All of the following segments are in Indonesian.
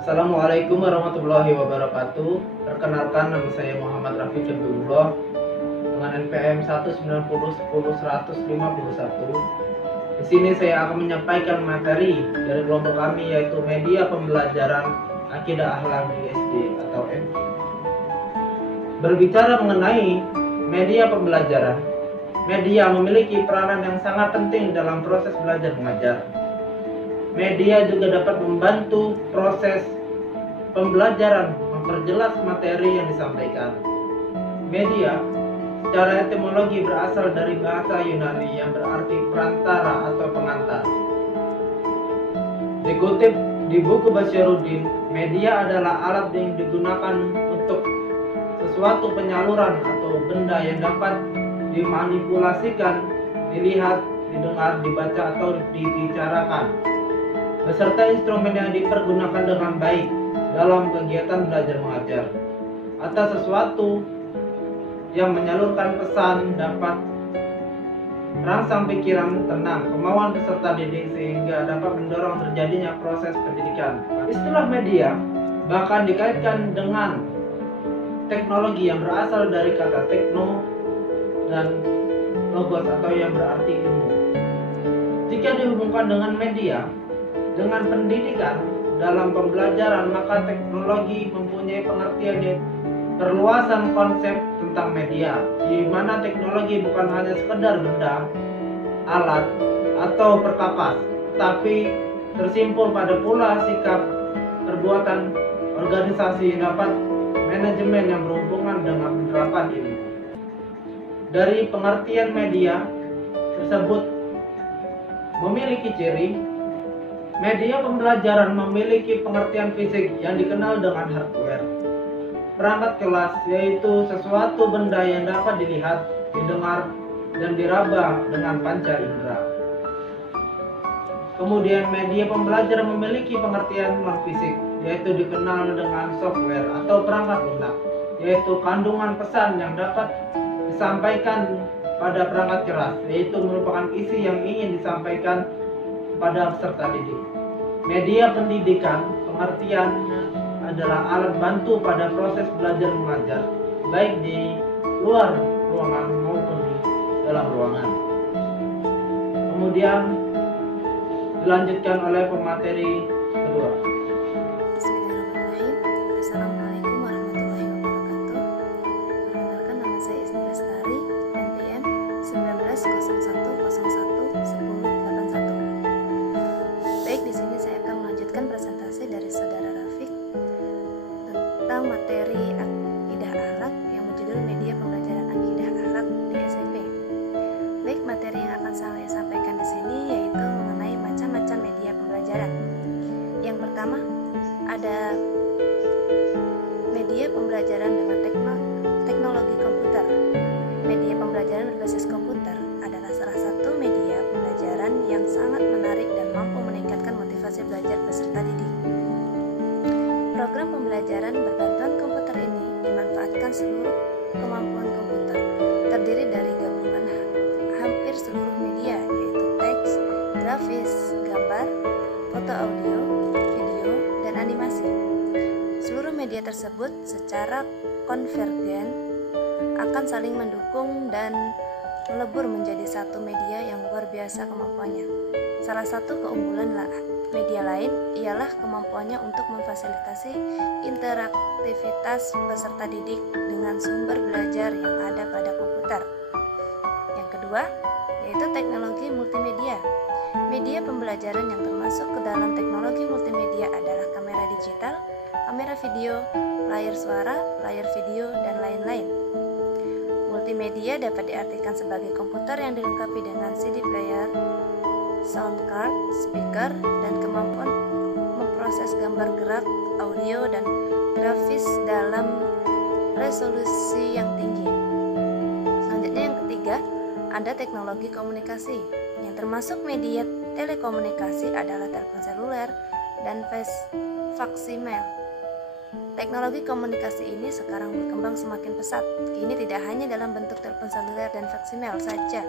Assalamualaikum warahmatullahi wabarakatuh. Perkenalkan, nama saya Muhammad Rafiq Abdullah dengan NPM 190100151. Di sini saya akan menyampaikan materi dari kelompok kami, yaitu media pembelajaran akidah akhlak di SD atau MI. Berbicara mengenai media pembelajaran, media memiliki peranan yang sangat penting dalam proses belajar mengajar. Media juga dapat membantu proses pembelajaran, memperjelas materi yang disampaikan. Media secara etimologi berasal dari bahasa Yunani yang berarti perantara atau pengantar. Dikutip di buku Basyarudin, media adalah alat yang digunakan untuk sesuatu penyaluran atau benda yang dapat dimanipulasikan, dilihat, didengar, dibaca, atau dibicarakan, beserta instrumen yang dipergunakan dengan baik dalam kegiatan belajar mengajar. Atau sesuatu yang menyalurkan pesan dapat merangsang pikiran tenang, kemauan peserta didik sehingga dapat mendorong terjadinya proses pendidikan. Istilah media bahkan dikaitkan dengan teknologi yang berasal dari kata tekno dan logos atau yang berarti ilmu. Jika dihubungkan dengan media, dengan pendidikan dalam pembelajaran, maka teknologi mempunyai pengertian yaitu perluasan konsep tentang media, di mana teknologi bukan hanya sekedar benda, alat, atau perkakas, tapi tersimpul pada pula sikap, perbuatan, organisasi yang dapat manajemen yang berhubungan dengan penerapan ilmu. Dari pengertian media tersebut memiliki ciri. Media pembelajaran memiliki pengertian fisik yang dikenal dengan hardware. Perangkat kelas yaitu sesuatu benda yang dapat dilihat, didengar, dan diraba dengan panca indera. Kemudian media pembelajaran memiliki pengertian non-fisik yaitu dikenal dengan software atau perangkat lunak, yaitu kandungan pesan yang dapat disampaikan pada perangkat keras, yaitu merupakan isi yang ingin disampaikan pada peserta didik. Media pendidikan pengertiannya adalah alat bantu pada proses belajar mengajar, baik di luar ruangan maupun di dalam ruangan. Kemudian dilanjutkan oleh pemateri kedua. Bismillahirrahmanirrahim. Assalamualaikum warahmatullahi wabarakatuh. Perkenalkan, nama saya Isni Lestari, NPM 1901011081. Baik, di sini saya akan melanjutkan presentasi dari Saudara Rafiq tentang materi akidah akhlak yang berjudul media pembelajaran akidah akhlak di SMP. Baik, materi yang akan saya sampaikan di sini yaitu mengenai macam-macam media pembelajaran. Yang pertama, ada media pembelajaran dengan teknologi komputer. Media pembelajaran berbasis komputer adalah salah satu media pembelajaran yang sangat menarik dan mampu meningkatkan motivasi belajar peserta didik. Program pembelajaran berbantuan komputer ini dimanfaatkan seluruh kemampuan komputer, terdiri dari gabungan hampir seluruh media, yaitu teks, grafis, gambar, foto, audio, video, dan animasi. Seluruh media tersebut secara konvergen akan saling mendukung dan melebur menjadi satu media yang luar biasa kemampuannya. Salah satu keunggulan media lain ialah kemampuannya untuk memfasilitasi interaktivitas peserta didik dengan sumber belajar yang ada pada komputer. Yang kedua, yaitu teknologi multimedia. Media pembelajaran yang termasuk ke dalam teknologi multimedia adalah kamera digital, kamera video, layar suara, layar video, dan lain-lain. Multimedia dapat diartikan sebagai komputer yang dilengkapi dengan CD player, sound card, speaker, dan kemampuan memproses gambar gerak, audio, dan grafis dalam resolusi yang tinggi. Selanjutnya yang ketiga, ada teknologi komunikasi. Yang termasuk media telekomunikasi adalah telepon seluler dan faksimiles. Teknologi komunikasi ini sekarang berkembang semakin pesat. Kini tidak hanya dalam bentuk telepon seluler dan faksimiles saja,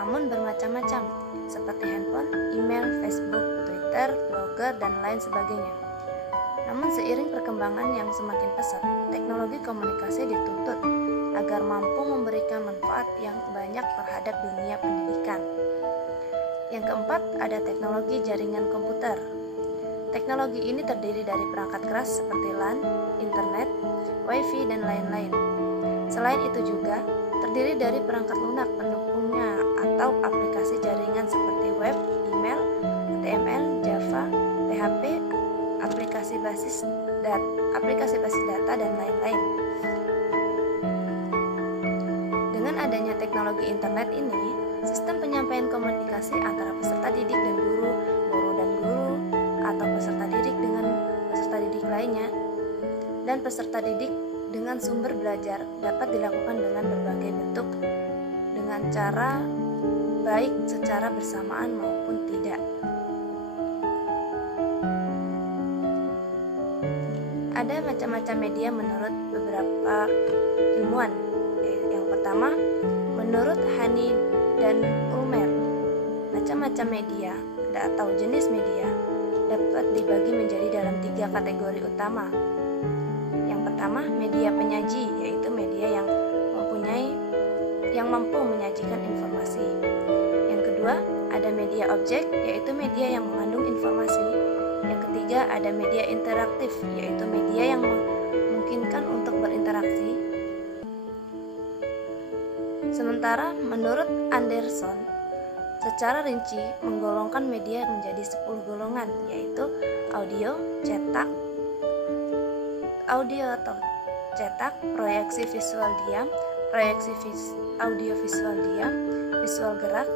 namun bermacam-macam, seperti handphone, email, Facebook, Twitter, blogger, dan lain sebagainya. Namun seiring perkembangan yang semakin pesat, teknologi komunikasi dituntut agar mampu memberikan manfaat yang banyak terhadap dunia pendidikan. Yang keempat, ada teknologi jaringan komputer. Teknologi ini terdiri dari perangkat keras seperti LAN, internet, WiFi, dan lain-lain. Selain itu juga terdiri dari perangkat lunak pendukungnya atau aplikasi jaringan seperti web, email, HTML, Java, PHP, aplikasi basis data, dan lain-lain. Dengan adanya teknologi internet ini, sistem penyampaian komunikasi antara peserta didik dan guru, guru dan guru, atau peserta didik dengan peserta didik lainnya, dan peserta didik dengan sumber belajar dapat dilakukan dengan berbagai bentuk dengan cara baik secara bersamaan maupun tidak. Ada macam-macam media menurut beberapa ilmuwan. Yang pertama, menurut Hani dan Ulmer, macam-macam media atau jenis media dapat dibagi menjadi dalam 3 kategori utama. Yang pertama, media penyaji, yaitu media yang mampu menyajikan informasi. Yang kedua, ada media objek, yaitu media yang mengandung informasi. Yang ketiga, ada media interaktif, yaitu media yang memungkinkan untuk berinteraksi. Sementara menurut Anderson, secara rinci menggolongkan media menjadi 10 golongan, yaitu audio atau cetak, proyeksi visual diam, proyeksi audio visual diam, visual gerak,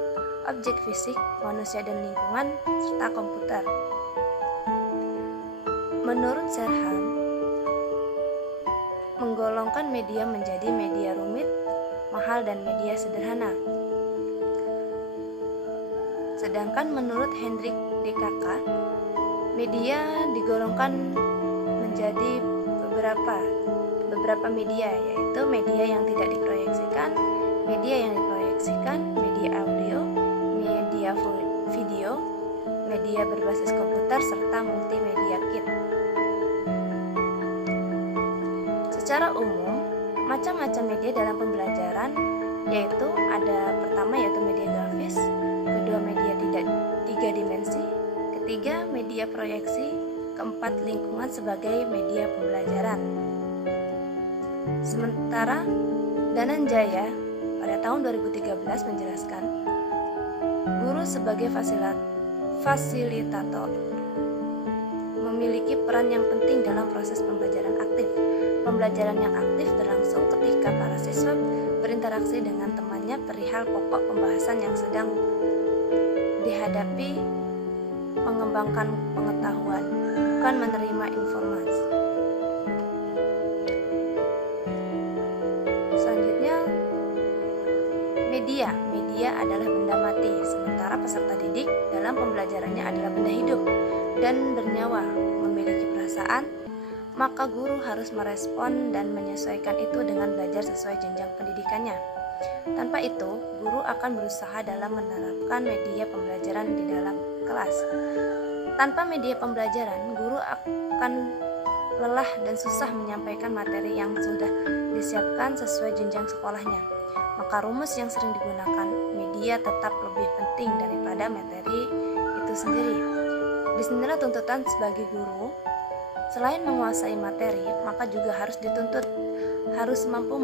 objek fisik, manusia dan lingkungan, serta komputer. Menurut Serhan, menggolongkan media menjadi media rumit, mahal, dan media sederhana. Sedangkan menurut Hendrik DKK, media digolongkan menjadi beberapa media, yaitu media yang tidak diproyeksikan, media yang diproyeksikan, media audio, media video, media berbasis komputer, serta multimedia kit. Secara umum, macam-macam media dalam pembelajaran yaitu yaitu media grafis, kedua media 3 dimensi, ketiga media proyeksi, keempat lingkungan sebagai media pembelajaran. Sementara Dananjaya pada tahun 2013 menjelaskan, guru sebagai fasilitator memiliki peran yang penting dalam proses pembelajaran aktif. Pembelajaran yang aktif berlangsung ketika para siswa berinteraksi dengan temannya perihal pokok pembahasan yang sedang dihadapi, mengembangkan pengetahuan, bukan menerima informasi. Selanjutnya, media adalah benda mati, sementara peserta didik dalam pembelajarannya adalah benda hidup dan bernyawa, memiliki perasaan. Maka guru harus merespon dan menyesuaikan itu dengan belajar sesuai jenjang pendidikannya. Tanpa itu, guru akan berusaha dalam menerapkan media pembelajaran di dalam kelas. Tanpa media pembelajaran, guru akan lelah dan susah menyampaikan materi yang sudah disiapkan sesuai jenjang sekolahnya. Maka rumus yang sering digunakan, media tetap lebih penting daripada materi itu sendiri. Disinilah tuntutan sebagai guru. Selain menguasai materi, maka juga harus dituntut harus mampu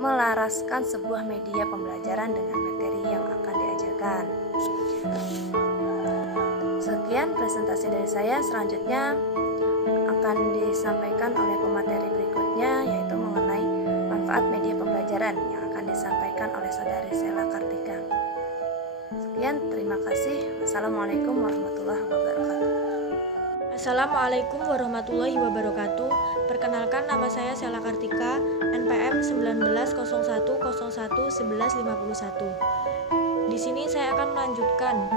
melaraskan sebuah media pembelajaran dengan materi yang akan diajarkan. Sekian presentasi dari saya. Selanjutnya akan disampaikan oleh pemateri berikutnya, yaitu mengenai manfaat media pembelajaran yang akan disampaikan oleh Saudari Sela Kartika. Sekian, terima kasih. Wassalamualaikum warahmatullahi wabarakatuh. Assalamualaikum warahmatullahi wabarakatuh. Perkenalkan, nama saya Sela Kartika, NPM 1901011151. Di sini saya akan melanjutkan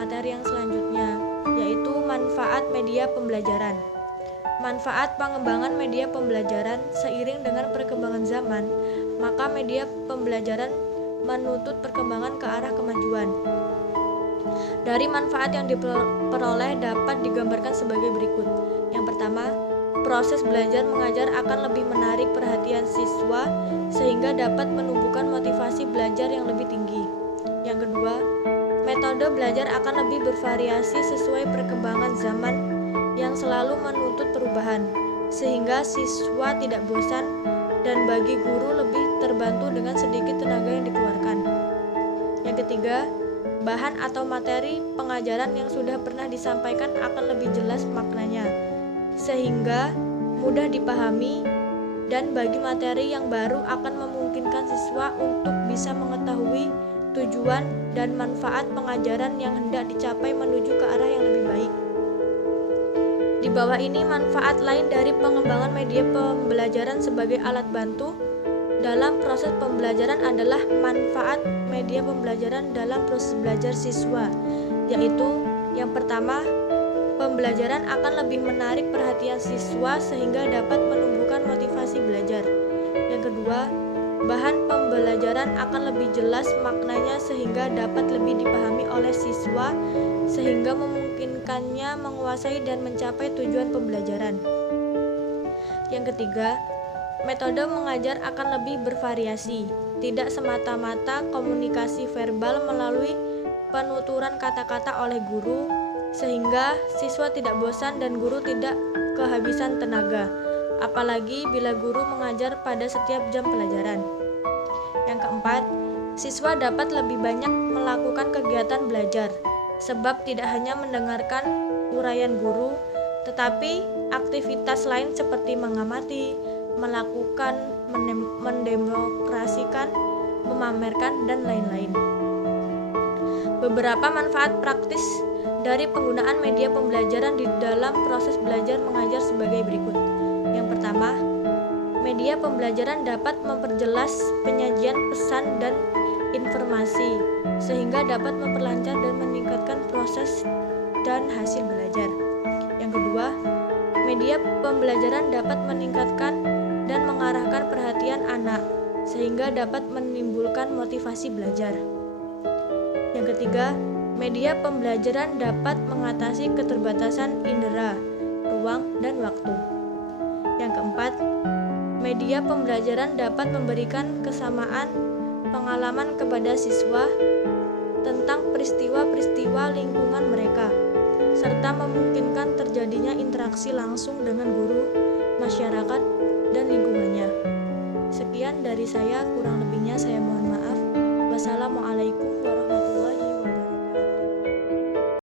materi yang selanjutnya, yaitu manfaat media pembelajaran. Manfaat pengembangan media pembelajaran seiring dengan perkembangan zaman, maka media pembelajaran menuntut perkembangan ke arah kemajuan. Dari manfaat yang diperoleh dapat digambarkan sebagai berikut. Yang pertama, proses belajar mengajar akan lebih menarik perhatian siswa sehingga dapat menumbuhkan motivasi belajar yang lebih tinggi. Yang kedua, metode belajar akan lebih bervariasi sesuai perkembangan zaman yang selalu menuntut perubahan, sehingga siswa tidak bosan dan bagi guru lebih terbantu dengan sedikit tenaga yang dikeluarkan. Yang ketiga, bahan atau materi pengajaran yang sudah pernah disampaikan akan lebih jelas maknanya, sehingga mudah dipahami, dan bagi materi yang baru akan memungkinkan siswa untuk bisa mengetahui tujuan dan manfaat pengajaran yang hendak dicapai menuju ke arah yang lebih baik. Di bawah ini manfaat lain dari pengembangan media pembelajaran sebagai alat bantu dalam proses pembelajaran adalah manfaat media pembelajaran dalam proses belajar siswa, yaitu yang pertama, pembelajaran akan lebih menarik perhatian siswa sehingga dapat menumbuhkan motivasi belajar. Yang kedua, bahan pembelajaran akan lebih jelas maknanya sehingga dapat lebih dipahami oleh siswa sehingga memungkinkannya menguasai dan mencapai tujuan pembelajaran. Yang ketiga, metode mengajar akan lebih bervariasi, tidak semata-mata komunikasi verbal melalui penuturan kata-kata oleh guru, sehingga siswa tidak bosan dan guru tidak kehabisan tenaga, apalagi bila guru mengajar pada setiap jam pelajaran. Yang keempat, siswa dapat lebih banyak melakukan kegiatan belajar, sebab tidak hanya mendengarkan uraian guru, tetapi aktivitas lain seperti mengamati, melakukan, mendemokrasikan, memamerkan, dan lain-lain. Beberapa manfaat praktis dari penggunaan media pembelajaran di dalam proses belajar mengajar sebagai berikut. Yang pertama, media pembelajaran dapat memperjelas penyajian pesan dan informasi sehingga dapat memperlancar dan meningkatkan proses dan hasil belajar. Yang kedua, media pembelajaran dapat meningkatkan dan mengarahkan perhatian anak sehingga dapat menimbulkan motivasi belajar. Yang ketiga, media pembelajaran dapat mengatasi keterbatasan indera, ruang, dan waktu. Yang keempat, media pembelajaran dapat memberikan kesamaan pengalaman kepada siswa tentang peristiwa-peristiwa lingkungan mereka, serta memungkinkan terjadinya interaksi langsung dengan guru, masyarakat, dan lingkungannya. Sekian dari saya, kurang lebihnya saya mohon maaf.